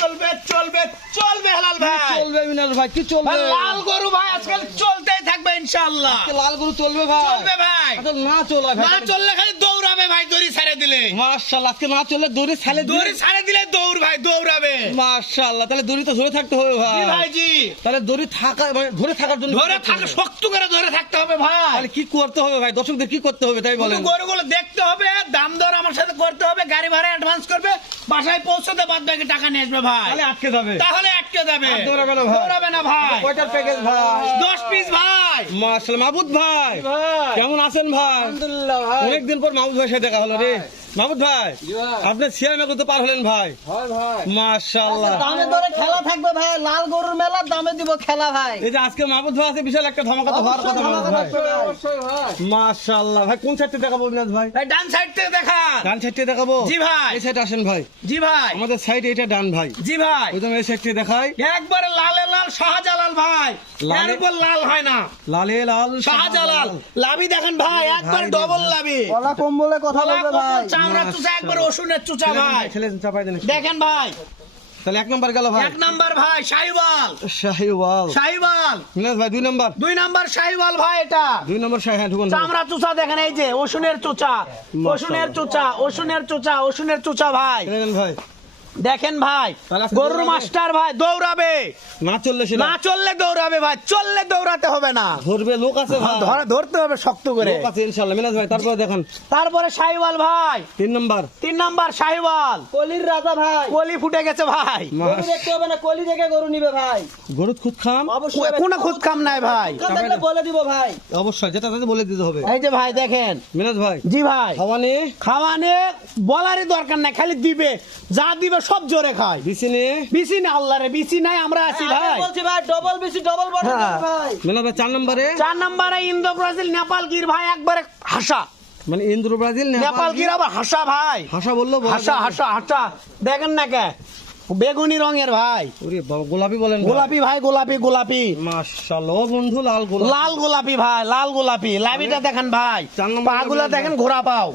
চলবে চলবে চলবে হালাল ভাই, চলবে মিনাল ভাই, কি চলবে? লাল গরু ভাই আজকাল চলতেই থাকবে ইনশাআল্লাহ। লাল গরু চলবে ভাই? চলবে ভাই, আচ্ছা না চলে ভাই, না চললে খালি দৌড়াবে ভাই, দড়ি ছেড়ে দিলে। মাশাআল্লাহ, আজকে না চললে দড়ি ছাড়ে দড়ি ছেড়ে দিলে দৌড় ভাই, দৌড়াবে। মাশাআল্লাহ, তাহলে দড়ি তো ধরে থাকতে হবে ভাই। জি ভাই জি, তাহলে দড়ি থাকা মানে ধরে থাকার জন্য ধরে থাকা, শক্ত করে ধরে থাকতে হবে ভাই। তাহলে কি করতে হবে ভাই? দর্শকদের কি করতে হবে তাই বলেন। গরুগুলো দেখতে হবে, দাম দর আমার সাথে করতে হবে, গাড়ি ভাড়া অ্যাডভান্স করবে, বাসায় পৌঁছতে বাদ বাকি টাকা নিয়ে আসবে ভাই। তাহলে আটকে যাবে, তাহলে আটকে যাবে, আর দৌড়াবে না ভাই। দৌড়াবে না ভাই। কয়টার প্যাকেজ ভাই? 10 পিস ভাই। মাশাআল্লাহ, মাহবুব ভাই ভাই কেমন আছেন ভাই? আলহামদুলিল্লাহ ভাই। অনেকদিন পর মাহবুব ভাইয়ের সাথে দেখা হলো রে। মাহবুব ভাই জি ভাই। আপনি সিয়ামে করতে পার হলেন ভাই, হয় ভাই। মাশাআল্লাহ। দামে দরে খেলা থাকবে ভাই, লাল গরুর মেলা দামে দিব খেলা ভাই। এই যে আজকে মাহবুব ভাই আছে, বিশাল একটা ধমাকা তো হওয়ার কথা মাহবুব ভাই। অবশ্যই ভাই। মাশাআল্লাহ ভাই, কোন সাইডে দেখাবো মিনাজ ভাই? এই ডান সাইড থেকে দেখান। ডান সাইডে দেখাবো? জি ভাই। এই সাইডে আসেন ভাই, জি ভাই। আমাদের সাইড এটা ডান ভাই। জি ভাই। ওইদম এই সাইডে দেখাই। একবারে লালে লাল শাহজালাল ভাই, লালে- এর উপর লাল হয় না। লালে লাল শাহজালাল লাভি দেখেন ভাই, একবার ভাই ডবল দেখেন। লাভি, গলা কম্বলে কথা গলা বলবে ভাই। কম্বল, চামড়া চুষা, একবার রসুনের চুচা ভাই। ছেলে চাপাই দেন। দেখেন ভাই, তাহলে এক নাম্বার গেল ভাই, 1 নাম্বার ভাই শাহিওয়াল, শাহিওয়াল। শাহিওয়াল। মিনাজ ভাই 2 নাম্বার, 2 নাম্বার শাহিওয়াল ভাই, এটা 2 নাম্বার শাহি। হ্যাঁ ঢুকুন ভাই। চামড়া চুচা দেখেন, এই যে ওষুনের চুচা, ওষুনের চুচা, ওষুনের চুচা, ওষুনের চুচা ভাই। ছেলে দেন ভাই, দেখেন ভাই, তাহলে আজকে গরুর দৌড়াবে? মাস্টার ভাই দৌড়াবে, না চললে সেটা না চললে দৌড়াবে ভাই, চললে দৌড়াতে হবে না, ধরবে, লোক আছে ভাই, ধরতে হবে শক্ত করে। লোক আছে ইনশাআল্লাহ। মিনাজ ভাই তারপরে দেখান তারপরে শাহিওয়াল ভাই, 3 নাম্বার। 3 নাম্বার শাহিওয়াল, কলির রাজা ভাই। কলি ফুটে গেছে ভাই, গরু দেখতে হবে না, কলি দেখে গরু নিবে ভাই। গরুত খুদ খাম অবশ্যই কোনো খুদ কাম নাই ভাই। দোকান দেখলে বলে দিব ভাই। অবশ্যই, যেটা তাতে বলে দিতে হবে। এই যে ভাই দেখেন, মিনাজ ভাই জি ভাই, খাওয়ানে খাওয়ানে বলারই দরকার নাই, খালি দিবে, যা দিবে সব জোরে খায়। দিছি নে। বিসি না আল্লাহ রে, বিসি নাই, আমরা আছি আগে ভাই। বলছি ভাই, ডবল বেশি ডবল বড় হ্যাঁ। ভাই। মিনাজ ভাই 4 নাম্বারে, 4 নাম্বারে ইন্দো ব্রাজিল নেপাল গির ভাই, একবারে হাসা, মানে ইন্দ্র ব্রাজিল নেপাল গির আবার হাসা ভাই, ভাষা বললো হাসা হাসা হাসা। দেখেন না কে, বেগুনি রঙের ভাই, ওরে বাবা, গোলাপি বলেন ভাই। গোলাপি ভাই, গোলাপি গোলাপি, মাশাআল্লাহ, ও বন্ধু লাল গোলাপ। লাল গোলাপি ভাই, লাল গোলাপি। লাভিটা দেখেন ভাই, 4 নম্বর পাগুলা দেখেন ঘোড়া পাও।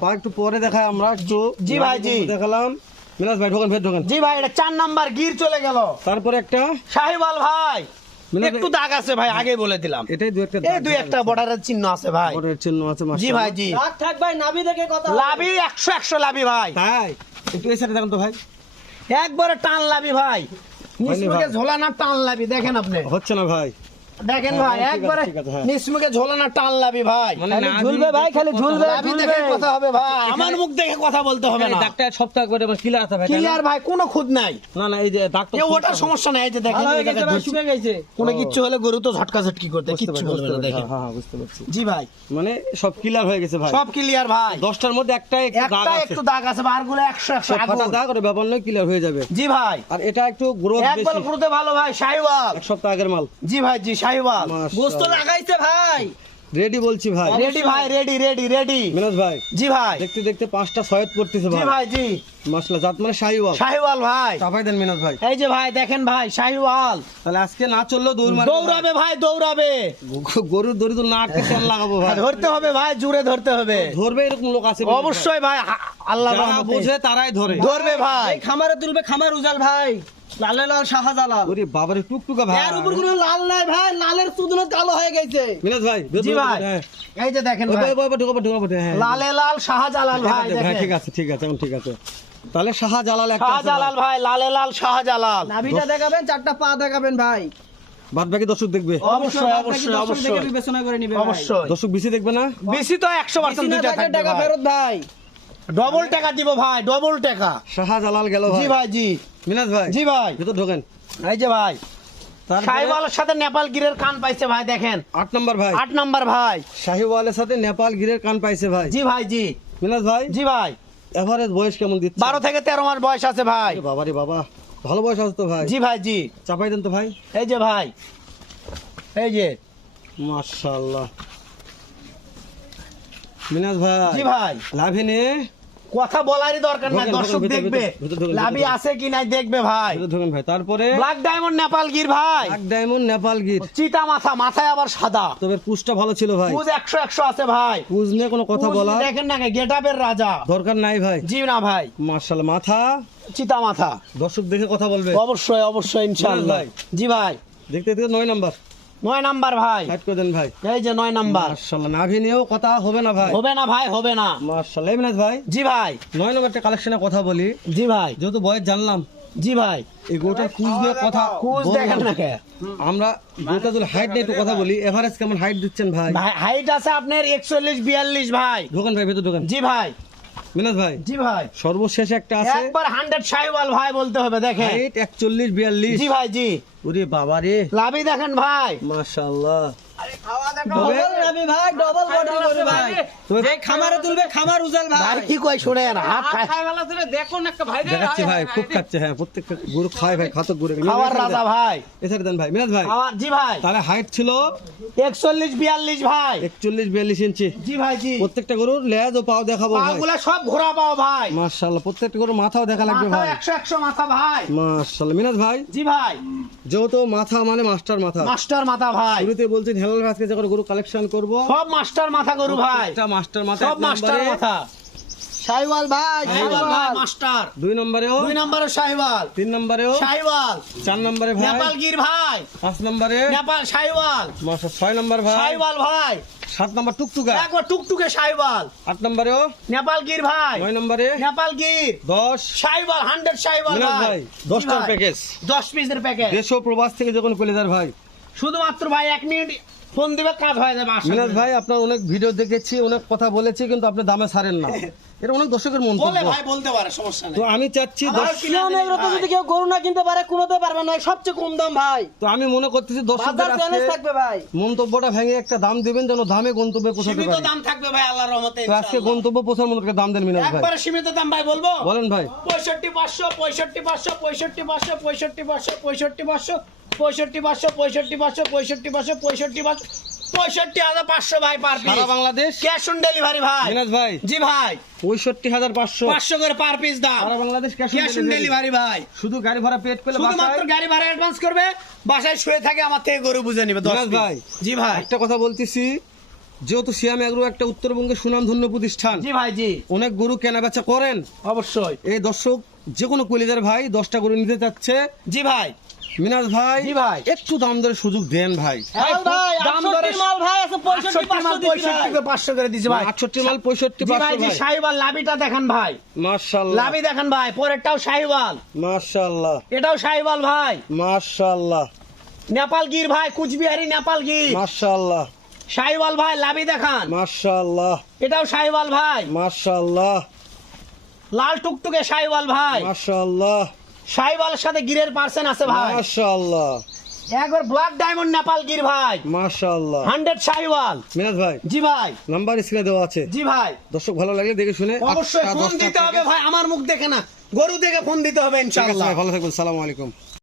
পা একটু পরে দেখাই আমরা একটু। জি ভাই, জি। দেখালাম। মিনাজ ভাই ঢোকেন, ফের ঢোকেন। জি ভাই, এটা 4 নাম্বার গির চলে গেল। তারপরে একটা শাহিওয়াল ভাই, মিনাজ একটু দাগ আছে ভাই, আগে বলে দিলাম, এটাই দু একটা এই 2-1টা বর্ডারের চিহ্ন আছে ভাই। বড়ের চিহ্ন আছে জি মাশাআল্লাহ। ভাই জি, রাগ থাক ভাই, নাভি দেখে কথা হবে। লাভি 100 লাভি ভাই, তাই একটু এই সাইডে দেখেন তো ভাই, একবারে টান লাভি ভাই, নিসমুখে ভাই। ঝোলানা টান লাভি। দেখেন আপনি, হচ্ছে না ভাই। দেখেন হ্যাঁ, ভাই, ঠিক আছে, একবারে ঠিক আছে, হ্যাঁ। নিসমুখে ঝোলানা টান লাভি ভাই। মানে খালি না ঝুলবে ভাই, খালি ঝুলবে লাভি দেখে কথা হবে ভাই, আমার মুখ দেখে কথা বলতে হবে না। ডাক্তার সপ্তাহ করে ক্লিয়ার আছে ভাই। ক্লিয়ার ভাই, কোনো খুদ নাই, না না, এই যে ডাক্তার এ ওটার সমস্যা নাই। এই যে দেখেন, ভালো হয়ে এই গেছে জায়গায় ভাই, ধরছে। শুকে গেছে। কোনো কিচ্ছু হলে গরু তো ঝটকা ঝটকি করতে বুঝতে কিচ্ছু পারছি, বলবে না। বুঝতে দেখেন, পারছি, হ্যাঁ বুঝতে পারছি। জি ভাই, মানে সব ক্লিয়ার হয়ে গেছে ভাই। সব ক্লিয়ার ভাই। 10টার মধ্যে একটাই একটু দাগ একটা আছে, একটু দাগ আছে, বারগুলো 100 সব ফাটা আগুন। দাগ, ওর ব্যাপার নয়, ক্লিয়ার হয়ে যাবে। জি ভাই, আর এটা একটু গ্রোথ একবার বেশি, গুরুতে ভালো ভাই, শাহিওয়াল। 1 সপ্তাহ আগের মাল। জি ভাই, জি শাহিওয়াল। গোস্ত লাগাইছে ভাই। রেডি বলছি ভাই। রেডি ভাই, রেডি রেডি রেডি। মিনাজ ভাই জি ভাই, দেখতে দেখতে 5টা সয়েদ করতেছে জি ভাই। ভাই, জি মাশাআল্লাহ, জাত মানে শাহিওয়াল। শাহিওয়াল ভাই। চাপাই দেন মিনাজ ভাই। এই যে ভাই দেখেন ভাই, শাহিওয়াল তাহলে আজকে না চললেও দৌড় মারবে। দৌড়াবে ভাই, দৌড়াবে। গরুর দড়ি তো না আটকে তেল লাগাবো ভাই। ধরতে হবে ভাই, জুড়ে ধরতে হবে। ধরবে এরকম লোক আছে অবশ্যই ভাই, আল্লাহ যারা রহমতে বোঝে তারাই ধরে। ধরবে ভাই। এই খামারে তুলবে, খামার উজাল ভাই। লালে লাল শাহজালাল। ওরে বাবারে, টুকটুকা ভাই। এর উপর কোনো লাল নাই ভাই, লালের চুদনো কালো হয়ে গেছে। মিনাজ ভাই জি ভাই, এই যে দেখেন ভাই, ঢোকাবো হ্যাঁ। লালে লাল শাহজালাল ভাই। ভাই দেখেন ঠিক আছে, ঠিক আছে, এখন ঠিক আছে। তাহলে শাহজালাল একটা আছে ভাই। শাহজালাল ভাই, লালে লাল শাহজালাল। নাভিটা দেখাবেন, 4টা পা দেখাবেন ভাই। বাদ বাকি দর্শক দেখবে, অবশ্যই অবশ্যই দর্শক দেখে অবশ্যই বিবেচনা করে নিবে ভাই। অবশ্যই। দর্শক বেশি দেখবে না। বেশি তো 100% দুইটা থাকবে টাকা ভাই। ফেরত ভাই। ডবল টাকা দিব ভাই, ডবল টাকা। শাহজালাল গেল জি ভাই। ভাই, জি মিনাজ ভাই জি ভাই, ভেতর ঢোকেন। এই যে ভাই, তারপরে শাহিওয়ালের সাথে নেপাল গিরের কান পাইছে ভাই। দেখেন 8 নাম্বার ভাই, 8 নাম্বার ভাই। শাহিওয়ালের সাথে নেপাল গিরের কান পাইছে ভাই। জি ভাই, জি মিনাজ ভাই জি ভাই, এভারেজ বয়স কেমন দিচ্ছে? 12 থেকে 13 মাস বয়স আছে ভাই। আরে বাবা রে বাবা, ভালো বয়স আছে তো ভাই। জি ভাই, জি চাপাই দেন তো ভাই। এই যে ভাই, এই যে মাশাআল্লাহ। মিনাজ ভাই জি ভাই, লাভিনে কথা বলারই দরকার নাই, ঢোকেন, দর্শক ঢোকেন, দেখবে ভিতরে ঢোকেন, লাভি ভিতরে আছে কি নাই দেখবে ভাই। এটা ধরুন ভাই, তারপরে ব্ল্যাক ডায়মন্ড নেপাল গির ভাই, ব্ল্যাক ডায়মন্ড নেপাল গির। চিতা মাথা, মাথায় আবার সাদা, তবে পুষটা ভালো ছিল ভাই, পুজ 100 আছে ভাই। পুষ নিয়ে কোনো কথা পুজ বলা দেখেন না গেটআপের রাজা, দরকার নাই ভাই। জি না ভাই, মাশাআল্লাহ, মাথা চিতা মাথা, দর্শক দেখে কথা বলবে। অবশ্যই অবশ্যই ইনশাআল্লাহ। ভাই। জি ভাই, দেখতে দেখতে 9 নাম্বার 9 নাম্বার ভাই, সাইড করে দেন ভাই। এই যে 9 নাম্বার। মাশাআল্লাহ, নাভি নিয়েও কথা হবে না ভাই। হবে না ভাই, হবে না। মাশাআল্লাহ, এমনাথ ভাই জি ভাই, 9 নাম্বারটা কালেকশনে কথা বলি, জি ভাই, যেহেতু বয়স জানলাম, জি ভাই। এই গোটার কুজ নিয়ে কথা কুজ বললাম। দেখেন না কে আমরা গোটা যদি হাইট নিয়ে একটু কথা বলি, এভারেজ কেমন হাইট দিচ্ছেন ভাই? ভাই, হাইট আছে আপনার 41-42 ভাই। ঢোকেন ভাই, ভেতর ঢোকেন। জি ভাই, মিনাজ ভাই, জি ভাই, সর্বশেষ একটা আছে একবার 100 শাইওয়াল ভাই বলতে হবে দেখেন। হাইট 41-42। জি ভাই, জি। ওরে বাবা রে, লাভি দেখেন ভাই, মাশাআল্লাহ। ডবল রাবি ভাই, ডবল বডি করবে ভাই। তবে যে খামারে তুলবে খামার উজাল ভাই। ভাই কি কই শুনেন, হাত খায় দেখাচ্ছি ভাই, খুব খাচ্ছে। হ্যাঁ, প্রত্যেকটা গরু খায় ভাই, খাতক গরু। খাওয়ার রাজা ভাই। এছাড়া দেন ভাই, মিনাজ ভাই। খাওয়ার, জি ভাই, তাহলে হাইট ছিল 41-42 ভাই। 41-42 ইঞ্চি। জি ভাই, জি। প্রত্যেকটা গরুর লেজ ও পাও দেখাবো ভাই। পাগুলা সব ঘোরা পাও ভাই, মাশাআল্লাহ, প্রত্যেকটা গরুর মাথাও দেখা লাগবে মাথা ভাই। 100 মাথা ভাই। মাশাআল্লাহ, মিনাজ ভাই, জি ভাই, যেহেতু মাথা মানে মাস্টার মাথা, মাস্টার মাথা ভাই। শুরুতে বলছেন হেলাল ভাই আজকে যখন গরু কালেকশন করব, সব মাস্টার মাথা গরু ভাই, একটা মাস্টার মাথা, সব মাস্টার মাথা। শাইওয়াল ভাই, শাইওয়াল ভাই শাইওয়াল। মাস্টার। 2 নম্বরেও, 2 নম্বরে শাইওয়াল, 3 নম্বরেও, শাইওয়াল, 4 নম্বরে ভাই, নেপাল গির ভাই, 5 নম্বরে, নেপাল শাইওয়াল, 6 নম্বর ভাই, শাইওয়াল ভাই, 7 নম্বর টুকটুকা, একবার টুকটুকে শাইওয়াল, 8 নম্বরেও, নেপাল গির ভাই, 9 নম্বরে, নেপাল গির, 10। শাইওয়াল 100 শাইওয়াল মিনাজ ভাই। ভাই, 10টার জি ভাই, প্যাকেজ, 10 পিসের প্যাকেজ। দেশ ও প্রবাস থেকে যখন কলেজার ভাই। শুধুমাত্র ভাই 1 মিনিট ফোন দিবে, কাজ হয়ে যাবে। আশা মিনাজ করি। ভাই, আপনার অনেক ভিডিও দেখেছি, অনেক কথা বলেছি, কিন্তু আপনি দামে ছাড়েন না। এটা অনেক দর্শকের বলে মন্তব্য। ভাই, বলতে পারে, সমস্যা নেই। তো আমি চাচ্ছি আমার দর্শক- কিনা সিয়াম এগুলো তো ভাই। যদি কেউ গরু না কিনতে পারে কোনোতে পারবে না, সবচেয়ে কম দাম ভাই। তো আমি মনে করতেছি দর্শকদের বাজার চ্যালেঞ্জ আজকে থাকবে ভাই। মন্তব্যটা ভেঙে একটা দাম দিবেন, যেন দামে গন্তব্যে পৌঁছাতে সীমিত পারি। দাম থাকবে ভাই, আল্লাহর রহমতে তো আজকে ইনশাআল্লাহ। গন্তব্য পৌঁছার মতো একটা দাম দেন মিনাজ ভাই। একবারে সীমিত দাম ভাই বলবো। বলেন ভাই। 65,500, 65,500, 65,500, 65,500, 65,500, 65,500, 65,500, 65,500, 65,500, 65,500 ভাই পার পিস। সারা বাংলাদেশ ক্যাশ অন ডেলিভারি ভাই। মিনাজ ভাই, জি ভাই, 65,500 500 করে পার পিস দাম। সারা বাংলাদেশ ক্যাশ অন ডেলিভারি ভাই। শুধু গাড়ি ভাড়া পেড করলে শুধুমাত্র বাসায়। গাড়ি ভাড়া অ্যাডভান্স করবে, বাসায় শুয়ে থাকে আমার থেকে গরু বুঝে নিবে 10 মিনাজ পিস। ভাই। জি ভাই, একটা কথা বলতেছি, যেহেতু সিয়াম এগ্রো একটা উত্তরবঙ্গের সুনামধন্য প্রতিষ্ঠান, জি ভাই, জি অনেক গরু কেনা বেচা করেন। অবশ্যই। এই দর্শক যে কোনো কলিজার ভাই 10টা গরু নিতে চাচ্ছে, জি ভাই, মিনাজ ভাই, জি ভাই। একটু দাম দরে সুযোগ দেন ভাই। হেলাল ভাই, দাম 68 দরে- মাল ভাই আছে 68 মাল 65,500 দিচ্ছি 65 ভাই। কে 500 করে দিছি ভাই। 68 মাল 65 জি ভাই, 500 জি ভাই। শাহিওয়াল লাভিটা দেখেন ভাই, মাশাআল্লাহ, লাভি দেখেন ভাই, পরেরটাও শাহিওয়াল, মাশাআল্লাহ, এটাও শাহিওয়াল ভাই, মাশাআল্লাহ, নেপাল গির ভাই, কুচবিহারি নেপাল গির, মাশাআল্লাহ, শাহিওয়াল ভাই, লাভি দেখান, মাশাআল্লাহ, এটাও শাহিওয়াল ভাই, মাশাআল্লাহ, লাল টুকটুকে শাহিওয়াল ভাই, মাশাআল্লাহ, শাহিওয়ালের সাথে গিরের পার্সেন্ট আছে ভাই, মাশাআল্লাহ, একবার ব্ল্যাক ডায়মন্ড নেপাল গির ভাই, মাশাআল্লাহ। 100 শাহিওয়াল। মিনাজ ভাই, জি ভাই, নাম্বার স্ক্রিনে দেওয়া আছে, জি ভাই, দর্শক ভালো লাগলে দেখে শুনে অবশ্যই 8টা, ফোন 10টা দিতে হবে ভাই, আমার মুখ দেখে না, গরু দেখে ফোন দিতে হবে ঠিক আছে ইনশাআল্লাহ। ভাই, ভালো থাকবেন, সালামু আলাইকুম।